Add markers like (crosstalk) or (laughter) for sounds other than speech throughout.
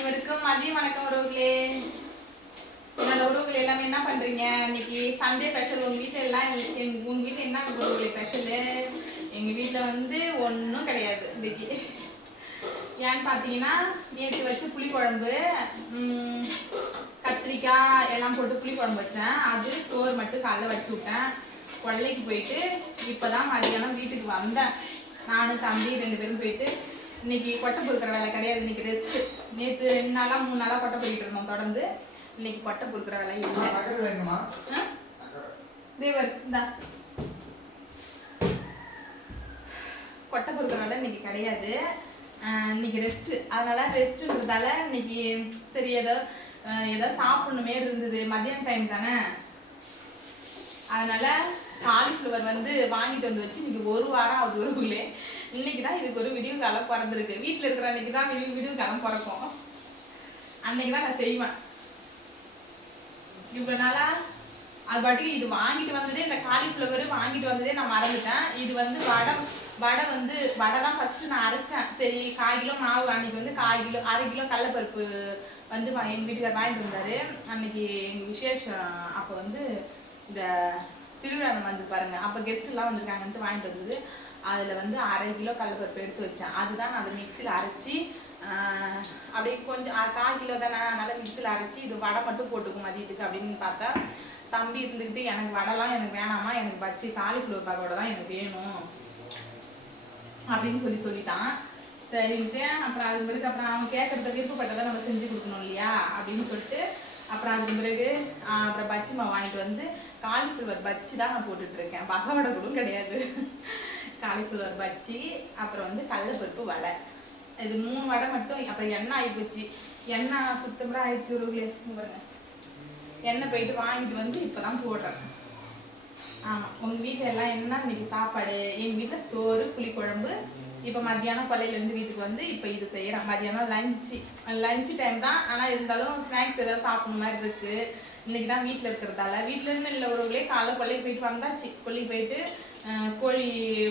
அனைவருக்கும் மதிய வணக்கம் உறவுகளே. என்னோட உறவுகள் எல்லாமே என்ன பண்றீங்க? இன்னைக்கு சண்டே ஸ்பெஷல் உங்க வீட்டுல எல்லாம் எங்க- உங்க வீட்டுல என்ன உறவுகளே ஸ்பெஷல் எங்க வீட்டுல வந்து ஒண்ணும் கிடையாது இன்னைக்கு. ஏன்னு பாத்தீங்கன்னா நேற்று வச்சு புளிக்குழம்பு குழம்பு கத்திரிக்காய் எல்லாம் போட்டு புளிக்குழம்பு வச்சேன். அது சோறு மட்டும் காலைல வச்சு விட்டேன். கொள்ளைக்கு போயிட்டு இப்பதான் மதியானம் வீட்டுக்கு வந்தேன். நானும் தம்பி ரெண்டு பேரும் போயிட்டு இன்னைக்கு கொட்டை பொறுக்கிற வேலை கிடையாது. இன்னைக்கு ரெஸ்ட் நேற்று ரெண்டு நாளா மூணு நாளா கொட்டை பொறுக்கிட்டு இருந்தோம் தொடர்ந்து. இன்னைக்கு கொட்டை பொறுக்கிற வேலை இல்லை? ஆ? தேவர் இந்தா. கொட்டை பொறுக்கிறனால இன்னைக்கு கிடையாது. இன்னைக்கு ரெஸ்ட் அதனால ரெஸ்ட்ன்றதால இன்னைக்கு சரி ஏதோ ஏதோ சாப்பிடணுமே இருந்தது. மதியான டைம் தானே. அதனால காலிஃப்ளவர் வந்து வாங்கிட்டு வந்து வச்சு இன்னைக்கு ஒரு வாரம் ஆகுது உறவுகளே இன்னைக்கு தான் இதுக்கு ஒரு விடிவு காலம் பிறந்திருக்கு. வீட்டில் இருக்கிற அன்னைக்கு தான் விடிவு விடிவு காலம் பிறக்கும். அன்னைக்கு தான் நான் செய்வேன். இவ்வளோ நாளா அது பாட்டுக்கு இது வாங்கிட்டு வந்ததே இந்த காலிஃப்ளவர் வாங்கிட்டு வந்ததே நான் மறந்துட்டேன். இது வந்து வடை வடை வந்து வடை தான் ஃபர்ஸ்ட் நான் அரைச்சேன். சரி கால் கிலோ மாவு அன்னைக்கு வந்து கால் கிலோ அரை கிலோ கடலப்பருப்பு வந்து வா- எங்க வீட்டுக்கார் வாங்கிட்டு வந்தாரு. அன்னைக்கு எங்க விசேஷம் அப்போ வந்து இந்த திருவிழா வந்து பாருங்க. அப்போ கெஸ்ட் எல்லாம் வந்திருக்காங்கன்ட்டு வாங்கிட்டு வந்தது. அதில் வந்து அரை கிலோ கடலப்பருப்பு எடுத்து வச்சேன். அதுதான் நான் அதை மிக்சியில் அரைச்சி அப்படியே கொஞ்சம் கால் கிலோ தானே அதனால் மிக்சியில் அரைச்சி இது வடை மட்டும் போட்டுக்கும் மதியத்துக்கு அப்படின்னு பார்த்தா தம்பி இருந்துக்கிட்டு எனக்கு வடைலாம் எனக்கு வேணாமா எனக்கு வச்சு காலிஃப்ளவர் பக்கோட தான் எனக்கு வேணும் அப்படின்னு சொல்லி சொல்லிட்டான். சரின்ட்டு அப்புறம் அதுக்கு பிறகு அப்புறம் அவன் கேட்கறத விருப்பப்பட்டதை நம்ம செஞ்சு கொடுக்கணும் இல்லையா அப்படின்னு சொல்லிட்டு அப்புறம் அதுக்கு பிறகு அப்புறம் பச்சிமா வாங்கிட்டு வந்து காலிஃப்ளவர் பச்சி தான் நான் போட்டுட்ருக்கேன் பகவடை கூட கிடையாது. காலிஃப்ளவர் பச்சி அப்புறம் வந்து கடலப்பருப்பு வடை. இது மூணு வடை மட்டும் அப்புறம் எண்ணெய் ஆகிப்போச்சு எண்ணெய் சுத்தமாக ஆயிடுச்சு ஒரு பாருங்க. எண்ணெய் போயிட்டு வாங்கிட்டு வந்து இப்பதான் போடுறேன். ஆமா உங்க வீட்டில் எல்லாம் என்ன இன்னைக்கு சாப்பாடு? எங்கள் வீட்டில் சோறு புளிக்குழம்பு. இப்போ மத்தியானம் கொல்லையிலேருந்து வீட்டுக்கு வந்து இப்போ இது செய்கிறேன் மத்தியானம் லஞ்சு லஞ்சு டைம் தான். ஆனா இருந்தாலும் ஸ்நாக்ஸ் ஏதாவது சாப்பிட்ற மாதிரி இருக்கு. இன்னைக்கு தான் வீட்டில் இருக்கிறதால. வீட்ல இல்லை ஒருவங்களே காலை கொல்லைக்கு போயிட்டு வந்தாச்சு. கொல்லைக்கு போயிட்டு கோழி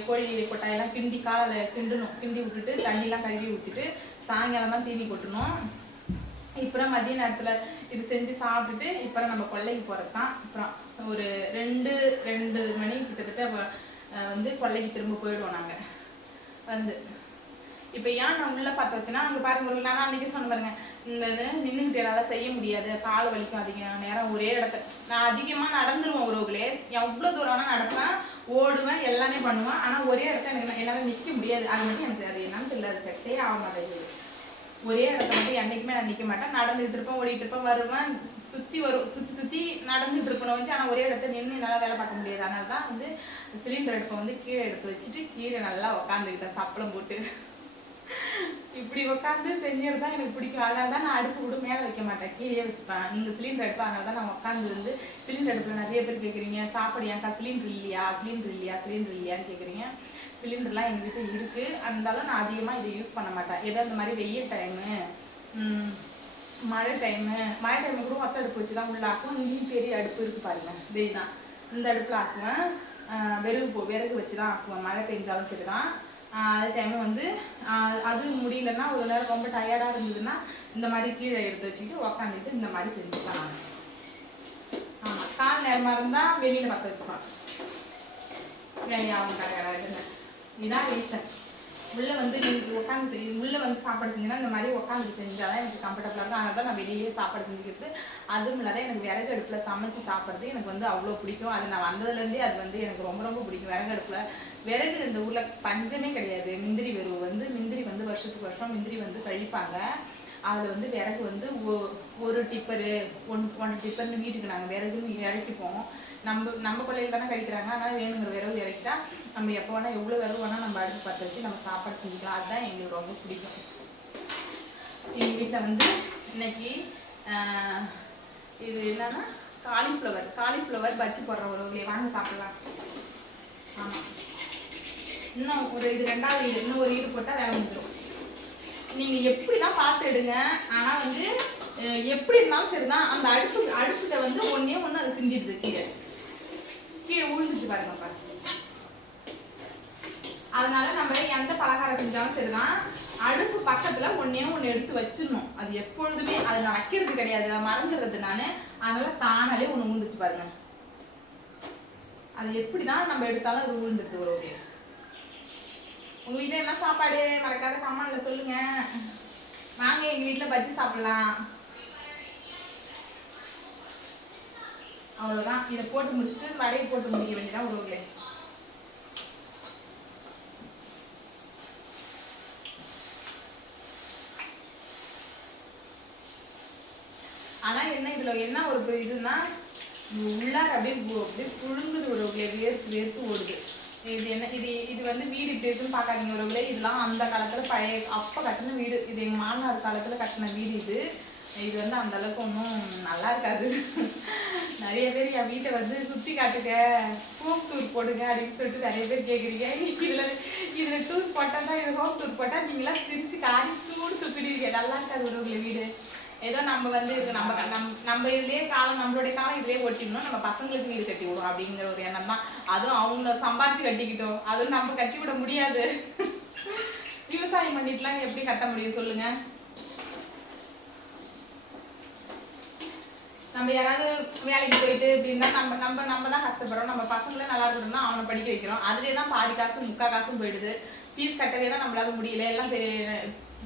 கோழி கொட்டாயெல்லாம் கிண்டி காலையில் கிண்டணும். கிண்டி விட்டுட்டு தண்ணிலாம் கழுவி ஊற்றிட்டு சாயங்காலம் தான் தீனி கொட்டணும். இப்பறம் மதிய நேரத்தில் இது செஞ்சு சாப்பிட்டுட்டு இப்போ நம்ம கொல்லைக்கு போகிறது தான் அப்புறம் ஒரு ரெண்டு ரெண்டு மணி கிட்டத்தட்ட வந்து கொல்லைக்கு திரும்ப போயிடுவோம் நாங்கள் வந்து இப்போ ஏன் நான் உள்ள பார்த்து வச்சேன்னா அங்கே பாருங்க ஒரு நான் அன்னைக்கு சொன்ன பாருங்க இந்த இது நின்றுக்கிட்டு என்னால் செய்ய முடியாது கால் வலிக்கும் அதிக நேரம் ஒரே இடத்த நான் அதிகமாக நடந்துருவேன் ஒரு பிளேஸ் எவ்வளோ தூரம் வேணால் நடப்பேன் ஓடுவேன் எல்லாமே பண்ணுவேன் ஆனால் ஒரே இடத்த எனக்கு என்னால் நிற்க முடியாது. அது மட்டும் எனக்கு அது என்னன்னு தெரியல அது செட்டே ஆக மாட்டேங்குது ஒரே இடத்துல மட்டும் என்னைக்குமே நான் நிற்க மாட்டேன். நடந்துகிட்டு இருப்பேன் ஓடிட்டு இருப்பேன் வருவேன் சுற்றி வரும் சுத்தி சுற்றி நடந்துகிட்டு இருப்பேன் வச்சு ஆனால் ஒரே இடத்துல நின்று என்னால் வேலை பார்க்க முடியாது. அதனால தான் வந்து சிலிண்டர் அடுப்பை வந்து கீழே எடுத்து வச்சுட்டு கீழே நல்லா உக்காந்துக்கிட்டேன் சப்பளம் போட்டு. இப்படி உட்காந்து செஞ்சது தான் எனக்கு பிடிக்கும். அதனால தான் நான் அடுப்பு கூட மேலே வைக்க மாட்டேன். கீழே வச்சுப்பேன். இந்த சிலிண்டர் அடுப்பு அதனால தான் நான் உட்காந்து வந்து சிலிண்டர் அடுப்பில் நிறைய பேர் கேட்குறீங்க சாப்பாடு ஏன்க்கா சிலிண்டர் இல்லையா? சிலிண்டர் இல்லையா? சிலிண்டர் இல்லையான்னு கேட்குறீங்க சிலிண்டர்லாம் எங்கள் இருக்குது இருக்கு. இருந்தாலும் நான் அதிகமாக இதை யூஸ் பண்ண மாட்டேன். ஏதோ இந்த மாதிரி வெயில் டைமு மழை டைமு மழை டைமு கூட ஒத்த அடுப்பு வச்சு தான் உள்ள ஆக்கும் இங்கேயும் பெரிய அடுப்பு இருக்குது பாருங்கள் இதே தான். இந்த அடுப்பில் ஆக்குவேன். ஆஹ் விறகு போ விறகு வச்சு தான் ஆக்குவேன். மழை பெஞ்சாலும் சரி தான் அதே டைம் வந்து ஆஹ் அது முடியலன்னா ஒரு நேரம் ரொம்ப டயர்டாக இருந்ததுன்னா இந்த மாதிரி கீழே எடுத்து வச்சுக்கிட்டு உக்காந்துட்டு இந்த மாதிரி செஞ்சுக்கலாம். நான் ஆமாம் கால் நேரமாக இருந்தால் வெளியில் பற்ற வச்சுப்பேன். வேலையாகும் கடை இதான் ரீசன் உள்ள வந்து நீங்கள் உட்காந்து செய் உள்ள வந்து சாப்பாடு செஞ்சீங்கன்னா இந்த மாதிரி உட்காந்து செஞ்சால் தான் எனக்கு கம்ஃபர்டபுளாக இருக்கும். அதனால தான் நான் வெளியே சாப்பாடு செஞ்சுக்கிறது. அதுவும் இல்லாத எனக்கு விறகு அடுப்பில் சமைச்சு சாப்பிட்றது எனக்கு வந்து அவ்வளோ பிடிக்கும். அது நான் வந்ததுலேருந்தே அது வந்து எனக்கு ரொம்ப ரொம்ப பிடிக்கும். விறகு அடுப்பில் விறகு இந்த ஊரில் பஞ்சமே கிடையாது. முந்திரி வெறுவு வந்து முந்திரி வந்து வருஷத்துக்கு வருஷம் முந்திரி வந்து கழிப்பாங்க. அதில் வந்து விறகு வந்து ஒரு டிப்பரு ஒன் ஒன் டிப்பர்னு வீட்டுக்கு நாங்கள் விறகுன்னு இறக்கிப்போம். நம்ம நம்ம கொள்ளையில் தானே கழிக்கிறாங்க. ஆனால் வேணுங்கிற விறகு இறக்கிட்டா நம்ம எப்போ வேணால் எவ்வளோ விறகு வேணால் நம்ம அடுப்பு பற்ற வச்சு நம்ம சாப்பாடு செஞ்சுக்கலாம். அதுதான் எங்களுக்கு ரொம்ப பிடிக்கும். எங்கள் வீட்டில் வந்து இன்னைக்கு இது என்னன்னா காலிஃப்ளவர் காலிஃப்ளவர் பஜ்ஜி போடுற ஒரு வாங்க சாப்பிடலாம். ஆமாம் இன்னும் ஒரு இது ரெண்டாவது இன்னும் ஒரு ஈடு போட்டால் வேலை முடிஞ்சிடும் நீங்க எப்படி தான் பார்த்து எடுங்க ஆனா வந்து எப்படி இருந்தாலும் சரிதான். அந்த அடுப்பு அடுப்புல வந்து ஒன்றே ஒன்று அது சிந்திடுது கீழே. கீழே உழுந்துச்சு பாருங்க பாருங்க அதனால நம்ம எந்த பலகாரம் செஞ்சாலும் சரிதான். அடுப்பு பக்கத்துல ஒன்னே ஒன்று எடுத்து வச்சிடணும். அது எப்பொழுதுமே அதை நான் வைக்கிறது கிடையாது. மறந்துடுறது நானு. அதனால தானாலே ஒன்று உழுந்துச்சு பாருங்க. அது எப்படிதான் நம்ம எடுத்தாலும் அது உழுந்துருது ஒரு ஓகே உங்க வீட்ல என்ன சாப்பாடு? மறக்காத கமெண்ட்ல சொல்லுங்க. வாங்க எங்க வீட்ல பஜ்ஜி சாப்பிடலாம். அவ்வளவுதான். இதை போட்டு முடிச்சுட்டு வடையை போட்டு முடிக்க வேண்டியதான் உறவுகளே ஆனா என்ன இதுல என்ன ஒரு இதுன்னா உள்ளார் அப்படியே அப்படியே புழுங்குது ஒரு வேர்த்து வேர்த்து ஓடுது. இது என்ன இது இது வந்து வீடு இப்படி இருக்குன்னு பார்க்காதீங்க உறவுகளே. இதெல்லாம் அந்த காலத்தில் பழைய அப்போ கட்டின வீடு. இது எங்கள் மாமனார் காலத்தில் கட்டின வீடு இது. இது வந்து அந்த அளவுக்கு ஒன்றும் நல்லா இருக்காது. நிறைய பேர் என் வீட்டை வந்து சுற்றி காட்டுங்க ஹோம் டூர் போடுங்க அப்படின்னு சொல்லிட்டு நிறைய பேர் கேட்குறீங்க இதில் இதில் டூர் போட்டால் தான் இது ஹோம் டூர் போட்டால் நீங்களாம் சிரிச்சு காரி தூடு துப்பிடுவீங்க நல்லா இருக்காது உறவுகளே வீடு. ஏதோ நம்ம வந்து இது நம்ம நம்ம நம்ம இதுலயே காலம் நம்மளுடைய காலம் இதுலயே ஓட்டிடணும். நம்ம பசங்களுக்கு வீடு கட்டி விடும் அப்படிங்கிற ஒரு எண்ணம் தான். அதுவும் அவங்க சம்பாதிச்சு கட்டிக்கிட்டோம். அதுவும் நம்ம கட்டி விட முடியாது. (laughs) விவசாயம் பண்ணிட்டுலாம் எப்படி கட்ட முடியும் சொல்லுங்க. நம்ம யாராவது வேலைக்கு போயிட்டு இப்படின்னா நம்ம நம்ம நம்ம தான் கஷ்டப்படுறோம். நம்ம பசங்களை நல்லா இருக்கணும்னா அவனை படிக்க வைக்கிறோம். அதுலேயே தான் பாதி காசு முக்கா காசும் போயிடுது. ஃபீஸ் கட்டவே தான் நம்மளால முடியல. எல்லாம் பெரிய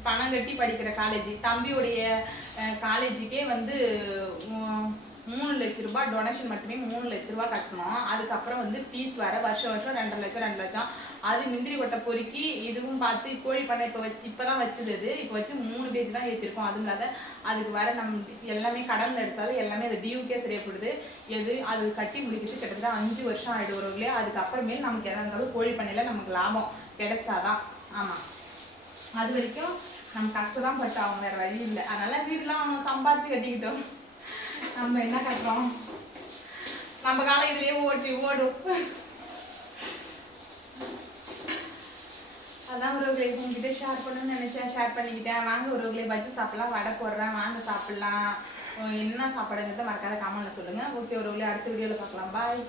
பணம் கட்டி படிக்கிற காலேஜ் தம்பியுடைய காலேஜுக்கே வந்து மூணு லட்ச ரூபாய் டொனேஷன் மட்டுமே மூணு லட்ச ரூபாய் கட்டணும். அதுக்கப்புறம் வந்து ஃபீஸ் வர வருஷம் வருஷம் ரெண்டரை லட்சம் ரெண்டு லட்சம். அது முந்திரி கொட்டை பொறுக்கி இதுவும் பார்த்து கோழி பண்ணை இப்போ வச்சு இப்போ தான் வச்சது இது இப்போ வச்சு மூணு பேஜ் தான் ஏற்றிருக்கோம் அதுவும் இல்லாத அதுக்கு வர நம் எல்லாமே கடனில் எடுத்தாலும் எல்லாமே அது டியூக்கே சரியாப்படுது எது அது கட்டி முடிக்கிறது கிட்டத்தட்ட அஞ்சு வருஷம் ஆகிடுவோம் இல்லையா அதுக்கப்புறமே நமக்கு எதா இருந்தாலும் கோழி பண்ணையில் நமக்கு லாபம் கிடைச்சாதான். ஆமாம் அது வரைக்கும் நம்ம கஷ்டம் தான் பட்டு அவங்க வேற வழி இல்லை. அதனால வீடுலாம் அவங்க சம்பாரிச்சு கட்டிக்கிட்டோம். நம்ம என்ன கட்டுறோம்? நம்ம காலம் இதுலயே ஓட்டி ஓடும். அதான் உறவுகளை உங்ககிட்ட ஷேர் பண்ணணும்னு நினைச்சேன். ஷேர் பண்ணிக்கிட்டேன். வாங்க உறவுகளை பஜ்ஜி சாப்பிடலாம் வடை போடுறேன். வாங்க சாப்பிடலாம். என்ன சாப்பாடுங்கிறத மறக்காத கமெண்ட்ல சொல்லுங்க. ஓகே உறவுகளை அடுத்த வீடியோல பார்க்கலாம். பாய்